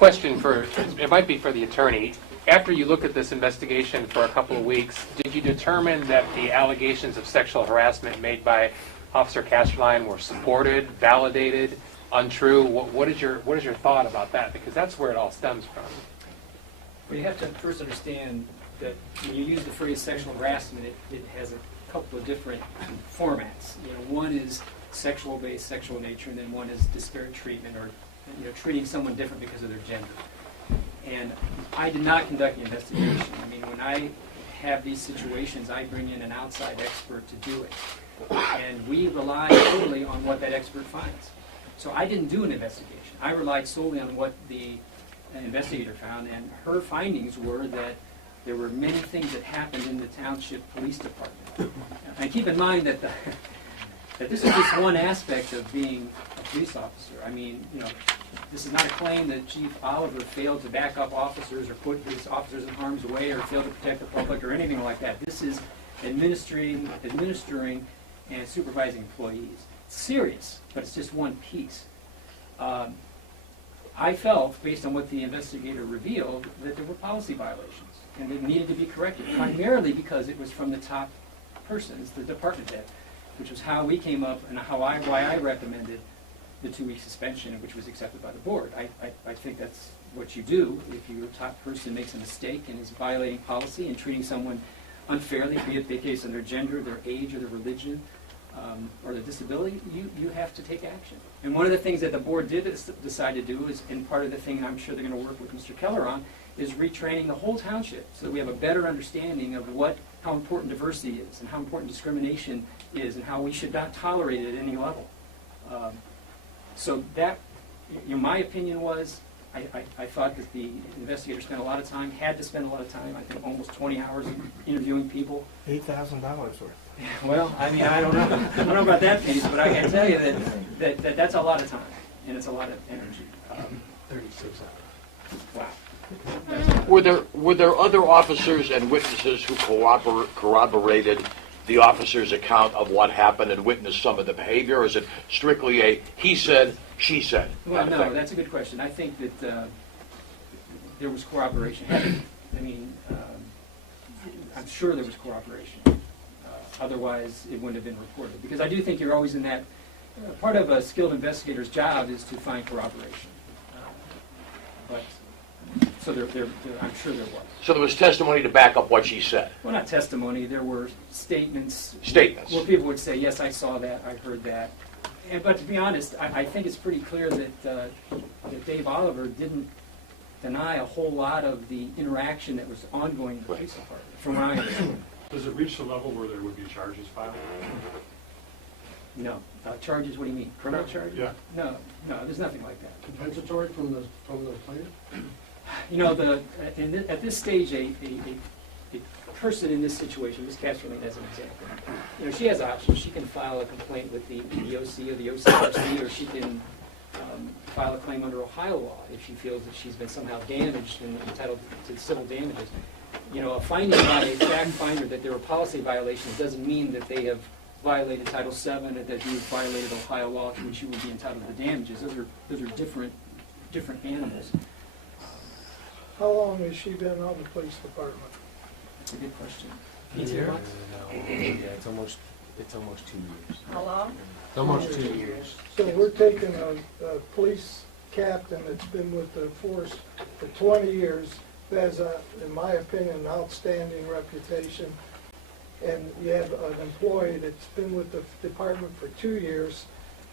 Question for, it might be for the attorney. After you looked at this investigation for a couple of weeks, did you determine that the allegations of sexual harassment made by Officer Casterline were supported, validated, untrue? What is your thought about that? Because that's where it all stems from. Well, you have to first understand that when you use the phrase sexual harassment, it has a couple of different formats. One is sexual-based, sexual nature, and then one is disparate treatment, or treating someone different because of their gender. And I did not conduct the investigation. I mean, when I have these situations, I bring in an outside expert to do it. And we rely totally on what that expert finds. So I didn't do an investigation. I relied solely on what the investigator found, and her findings were that there were many things that happened in the Township Police Department. And keep in mind that that this is just one aspect of being a police officer. I mean, this is not a claim that Chief Oliver failed to back up officers or put his officers in harm's way or failed to protect the public or anything like that. This is administering and supervising employees. It's serious, but it's just one piece. I felt, based on what the investigator revealed, that there were policy violations and it needed to be corrected, primarily because it was from the top persons, the department head, which was how we came up and why I recommended the 2-week suspension, which was accepted by the board. I think that's what you do if your top person makes a mistake and is violating policy and treating someone unfairly, be it based on their gender, their age, or their religion, or their disability. You have to take action. And one of the things that the board did decide to do is, and part of the thing I'm sure they're going to work with Mr. Keller on, is retraining the whole township so that we have a better understanding of how important diversity is and how important discrimination is and how we should not tolerate it at any level. So that, my opinion was, I thought that the investigator spent a lot of time, had to spend a lot of time, I think almost 20 hours interviewing people. $8,000 worth. Well, I mean, I don't know about that piece, but I can tell you that that's a lot of time, and it's a lot of energy. 36 hours. Wow. Were there other officers and witnesses who corroborated the officer's account of what happened and witnessed some of the behavior, or is it strictly a he said, she said? Well, no, that's a good question. I think that there was corroboration. I mean, I'm sure there was corroboration. Otherwise, it wouldn't have been reported. Because I do think you're always in that, part of a skilled investigator's job is to find corroboration. So I'm sure there was. So there was testimony to back up what she said? Well, not testimony. There were statements. Statements. Where people would say, yes, I saw that, I heard that. But to be honest, I think it's pretty clear that Dave Oliver didn't deny a whole lot of the interaction that was ongoing in the police department, from what I understand. Does it reach the level where there would be charges filed? No. Charges, what do you mean? Criminal charges? Yeah. No, there's nothing like that. Compensatory from the plaintiff? At this stage, a person in this situation, Ms. Casterling as an example, she has options. She can file a complaint with the EOC or the OCRC, or she can file a claim under Ohio law if she feels that she's been somehow damaged and entitled to civil damages. A finding by a fact finder that there were policy violations doesn't mean that they have violated Title VII and that you violated Ohio law to which you would be entitled to damages. Those are different animals. How long has she been on the police department? That's a good question. Yeah, it's almost 2 years. How long? It's almost 2 years. So we're taking a police captain that's been with the force for 20 years, who has, in my opinion, an outstanding reputation, and you have an employee that's been with the department for 2 years,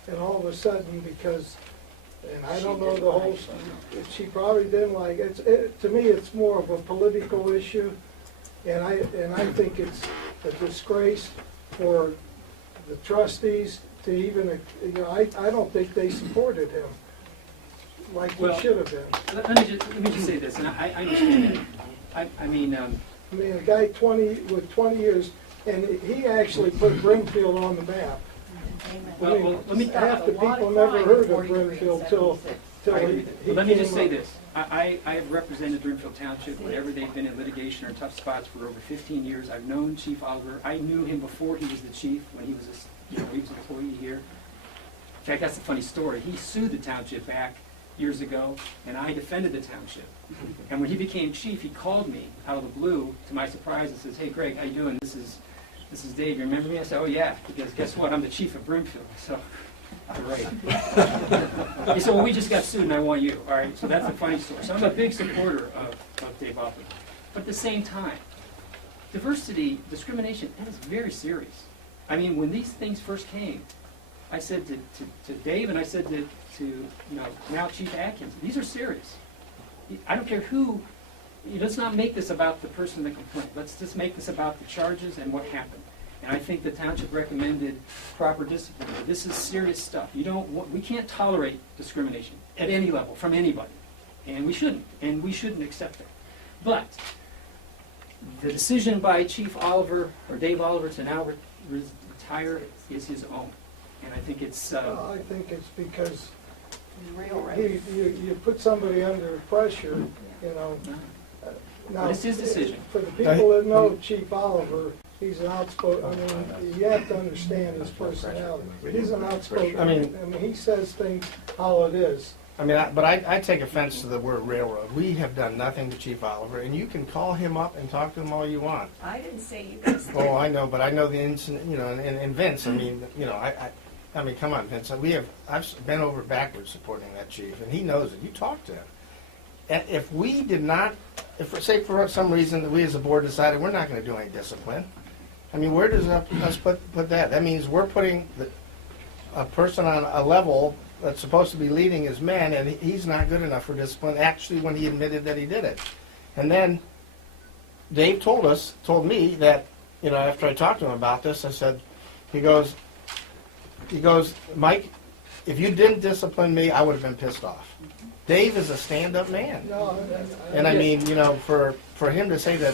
and all of a sudden, because, and I don't know the whole, she probably didn't like it. To me, it's more of a political issue, and I think it's a disgrace for the trustees to even, I don't think they supported him like he should have been. Let me just say this, and I understand that. I mean, a guy with 20 years, and he actually put Brimfield on the map. well, let me. Half the people never heard of Brimfield till he Let me just came say up. this. I have represented Brimfield Township whenever they've been in litigation or tough spots for over 15 years. I've known Chief Oliver. I knew him before he was the chief, when he was he was an employee here. In fact, that's a funny story. He sued the township back years ago, and I defended the township. And when he became chief, he called me out of the blue, to my surprise, and says, "Hey, Greg, how you doing? This is Dave. You remember me?" I said, "Oh, yeah." Because guess what? I'm the chief of Brimfield. So, all right. He said, "Well, we just got sued, and I want you." All right. So that's the funny story. So I'm a big supporter of Dave Hoffman. But at the same time, diversity, discrimination, that is very serious. I mean, when these things first came, I said to Dave, and I said to now Chief Atkins, these are serious. I don't care who. Let's not make this about the person that complained. Let's just make this about the charges and what happened. And I think the township recommended proper discipline. This is serious stuff. We can't tolerate discrimination at any level from anybody, and we shouldn't accept it. But the decision by Chief Oliver or Dave Oliver to now retire is his own, and I think it's. I think it's because you put somebody under pressure, you know. Now, it's his decision. For the people that know Chief Oliver, he's an outspoken. I mean, you have to understand his personality. He's an outspoken. I mean, he says things how it is. I mean, but I take offense to the word railroad. We have done nothing to Chief Oliver, and you can call him up and talk to him all you want. I didn't say you guys did. Oh, I know, but I know the incident, and Vince, I mean, I mean, come on, Vince, I've been over backwards supporting that chief, and he knows it. You talk to him. And if we did not, say for some reason that we as a board decided we're not going to do any discipline, I mean, where does us put that? That means we're putting a person on a level that's supposed to be leading his men, and he's not good enough for discipline, actually, when he admitted that he did it. And then Dave told me that, after I talked to him about this, I said, he goes, "Mike, if you didn't discipline me, I would have been pissed off." Dave is a stand-up man. No, And I mean, for him to say that,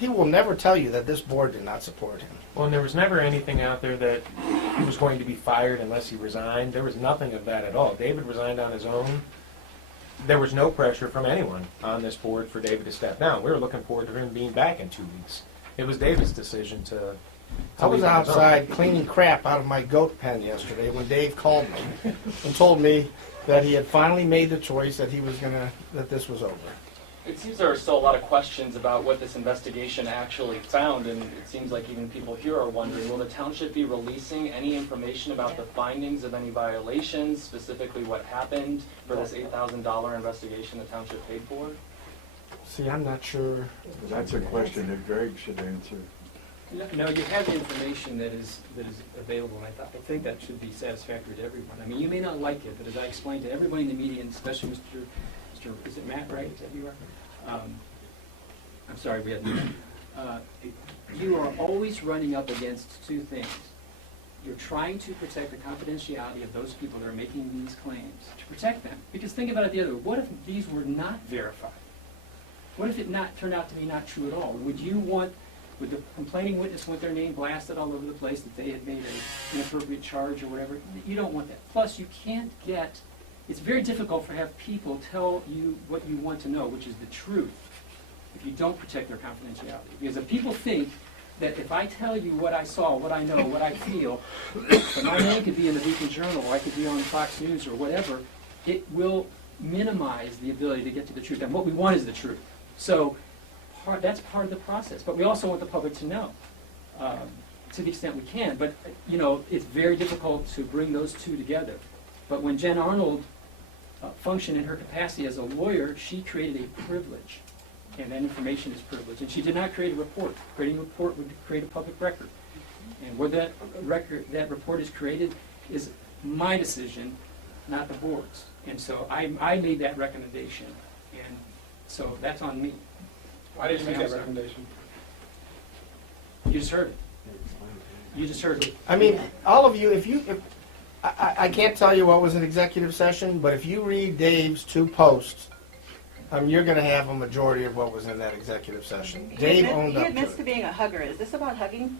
he will never tell you that this board did not support him. Well, and there was never anything out there that he was going to be fired unless he resigned. There was nothing of that at all. David resigned on his own. There was no pressure from anyone on this board for David to step down. We were looking forward to him being back in 2 weeks. It was David's decision to I was leave on his own. outside cleaning crap out of my goat pen yesterday when Dave called me and told me that he had finally made the choice that that this was over. It seems there are still a lot of questions about what this investigation actually found, and it seems like even people here are wondering, will the township be releasing any information about the findings of any violations, specifically what happened for this $8,000 investigation the township paid for? See, I'm not sure. That's a question that Greg should answer. No, you have the information that is available, and I think that should be satisfactory to everyone. I mean, you may not like it, but as I explained to everybody in the media, and especially Mr. Is it Matt, right? Is that who you are? I'm sorry, we had you are always running up against two things. You're trying to protect the confidentiality of those people that are making these claims, to protect them. Because think about it the other way. What if these were not verified? What if it turned out to be not true at all? Would the complaining witness want their name blasted all over the place that they had made an inappropriate charge or whatever? You don't want that. Plus, you can't it's very difficult to have people tell you what you want to know, which is the truth, if you don't protect their confidentiality. Because if people think that if I tell you what I saw, what I know, what I feel, that my name could be in the Beacon Journal, or I could be on Fox News or whatever, it will minimize the ability to get to the truth. And what we want is the truth. So that's part of the process. But we also want the public to know, to the extent we can. But, it's very difficult to bring those two together. But when Jen Arnold functioned in her capacity as a lawyer, she created a privilege. And that information is privilege. And she did not create a report. Creating a report would create a public record. And where that report is created is my decision, not the board's. And so I made that recommendation. And so that's on me. Why did you make that recommendation? You just heard it. You just heard it. I mean, all of you, I can't tell you what was an executive session, but if you read Dave's 2 posts, you're going to have a majority of what was in that executive session. Dave owned up He admits to to it. being a hugger. Is this about hugging?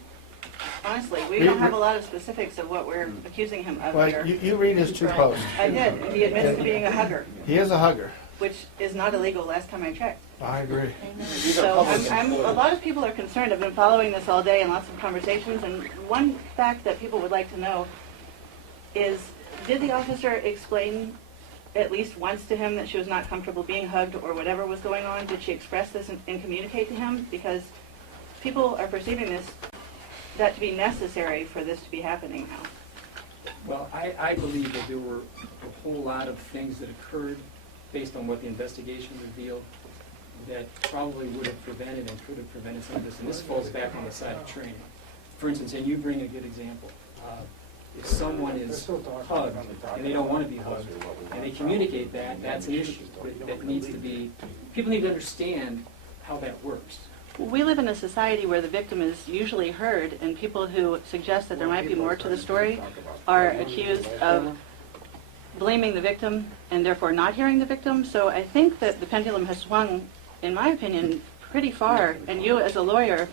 Honestly, we don't have a lot of specifics of what we're accusing him of Well, here. you read his 2 posts. I did. He admits to being a hugger, He is a hugger. which is not illegal last time I checked. I agree. So a lot of people are concerned. I've been following this all day and lots of conversations, and one fact that people would like to know is, did the officer explain at least once to him that she was not comfortable being hugged or whatever was going on? Did she express this and communicate to him? Because people are perceiving that to be necessary for this to be happening now. Well, I believe that there were a whole lot of things that occurred based on what the investigation revealed that probably would have prevented and could have prevented some of this. And this falls back on the side of training. For instance, and you bring a good example. If someone is hugged and they don't want to be hugged, and they communicate that, that's an issue that needs to be, people need to understand how that works. We live in a society where the victim is usually heard, and people who suggest that there might be more to the story are accused of blaming the victim and therefore not hearing the victim. So I think that the pendulum has swung, in my opinion, pretty far. And you, as a lawyer,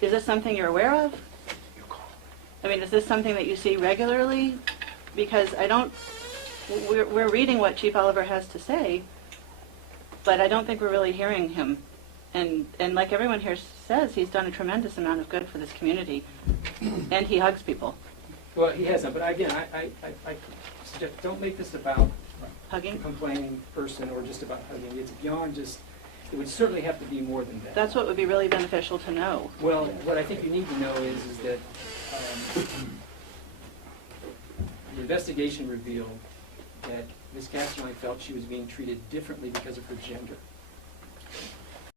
is this something you're aware of? I mean, is this something that you see regularly? Because we're reading what Chief Oliver has to say, but I don't think we're really hearing him. And like everyone here says, he's done a tremendous amount of good for this community, and he hugs people. Well, he hasn't, but again, I suggest don't make this about Hugging? the complaining person or just about hugging. It's beyond just, it would certainly have to be more than that. That's what would be really beneficial to know. Well, what I think you need to know is that the investigation revealed that Ms. Castelline felt she was being treated differently because of her gender.